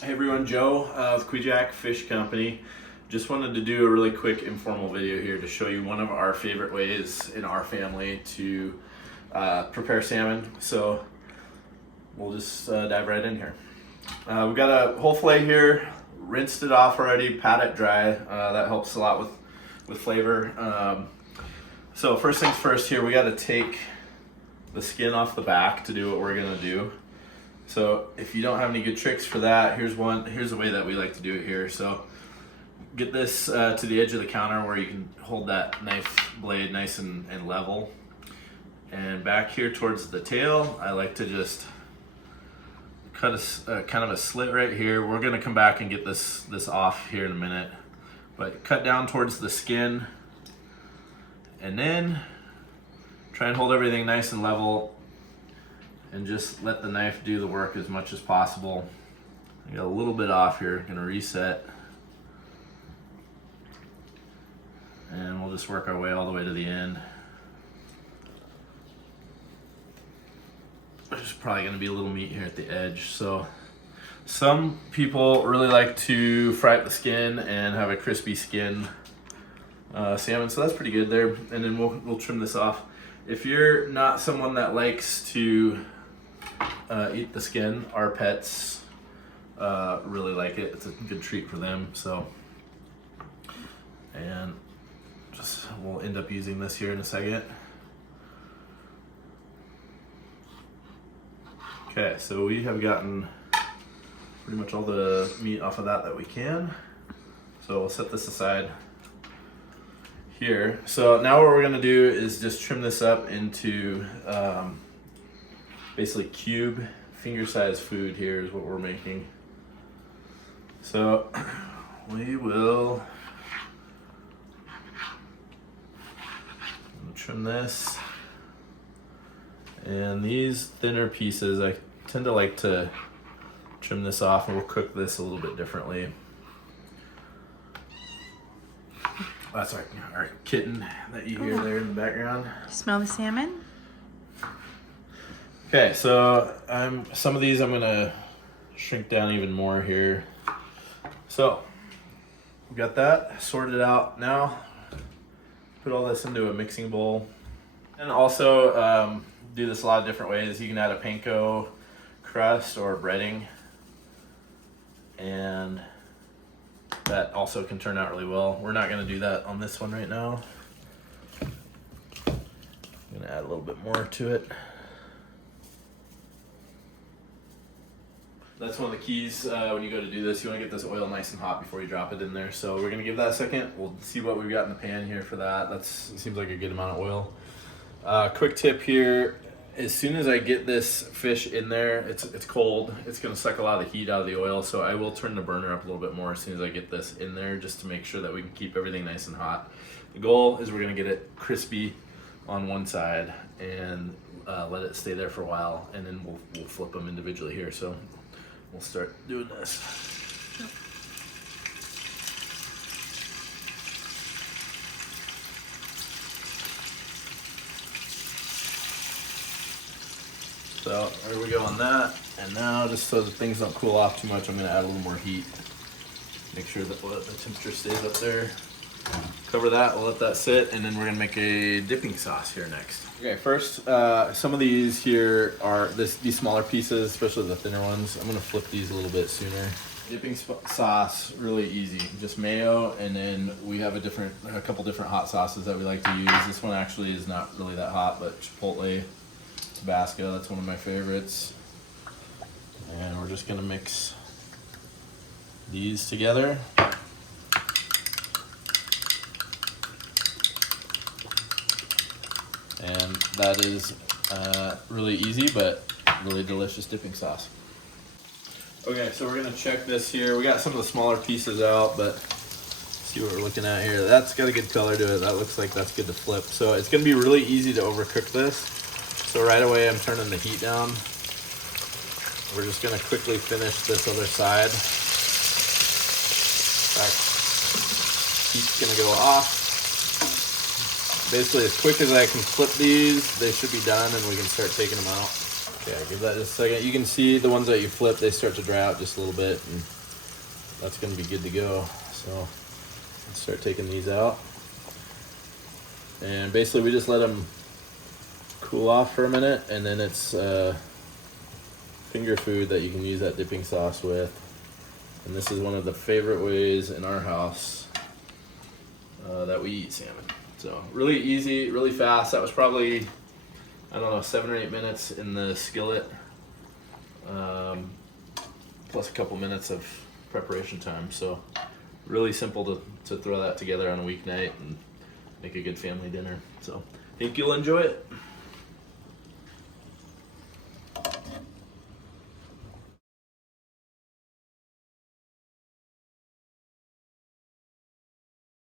Hey everyone, Joe of Kwee-Jack Fish Company. Just wanted to do a really quick informal video here to show you one of our favorite ways in our family to prepare salmon. So we'll just dive right in here. We've got a whole fillet here, rinsed it off already, pat it dry. That helps a lot with flavor. So first things first here, we got to take the skin off the back to do what we're gonna do. So if you don't have any good tricks for that, here's the way that we like to do it here. So get this to the edge of the counter where you can hold that knife blade nice and level. And back here towards the tail, I like to just cut a kind of a slit right here. We're gonna come back and get this off here in a minute. But cut down towards the skin and then try and hold everything nice and level and just let the knife do the work as much as possible. I got a little bit off here, gonna reset. And we'll just work our way all the way to the end. There's probably gonna be a little meat here at the edge. So some people really like to fry up the skin and have a crispy skin salmon, so that's pretty good there. And then we'll trim this off. If you're not someone that likes to eat the skin, our pets really like it. It's a good treat for them. So, and we'll end up using this here in a second. Okay, so we have gotten pretty much all the meat off of that we can. So we'll set this aside here. So now what we're gonna do is just trim this up into basically cube finger-sized food. Here is what we're making. So we will trim this, and these thinner pieces I tend to like to trim this off, and we'll cook this a little bit differently. That's our kitten that you hear there in the background. Smell the salmon? Okay, so some of these I'm gonna shrink down even more here. So we got that sorted out. Now put all this into a mixing bowl, and also do this a lot of different ways. You can add a panko crust or breading, and that also can turn out really well. We're not gonna do that on this one right now. I'm gonna add a little bit more to it. That's one of the keys when you go to do this. You want to get this oil nice and hot before you drop it in there. So we're going to give that a second. We'll see what we've got in the pan here for that. It seems like a good amount of oil. Quick tip here. As soon as I get this fish in there, it's cold. It's going to suck a lot of the heat out of the oil. So I will turn the burner up a little bit more as soon as I get this in there, just to make sure that we can keep everything nice and hot. The goal is we're going to get it crispy on one side and let it stay there for a while. And then we'll flip them individually here. So we'll start doing this. So there we go on that. And now, just so that things don't cool off too much, I'm gonna add a little more heat. Make sure that the temperature stays up there. Cover that, we'll let that sit, and then we're gonna make a dipping sauce here next. Okay, first, some of these here are these smaller pieces, especially the thinner ones. I'm gonna flip these a little bit sooner. Dipping sauce, really easy. Just mayo, and then we have a couple different hot sauces that we like to use. This one actually is not really that hot, but Chipotle, Tabasco, that's one of my favorites. And we're just gonna mix these together. And that is really easy, but really delicious dipping sauce. Okay, so we're gonna check this here. We got some of the smaller pieces out, but see what we're looking at here. That's got a good color to it. That looks like that's good to flip. So it's gonna be really easy to overcook this. So right away, I'm turning the heat down. We're just gonna quickly finish this other side. In fact, heat's gonna go off. Basically, as quick as I can flip these, they should be done, and we can start taking them out. Yeah, give that just a second. You can see the ones that you flip, they start to dry out just a little bit, and that's going to be good to go. So let's start taking these out. And basically we just let them cool off for a minute, and then it's finger food that you can use that dipping sauce with. And this is one of the favorite ways in our house that we eat salmon. So really easy, really fast. That was probably, I don't know, 7 or 8 minutes in the skillet, plus a couple minutes of preparation time. So really simple to throw that together on a weeknight and make a good family dinner. So I think you'll enjoy it.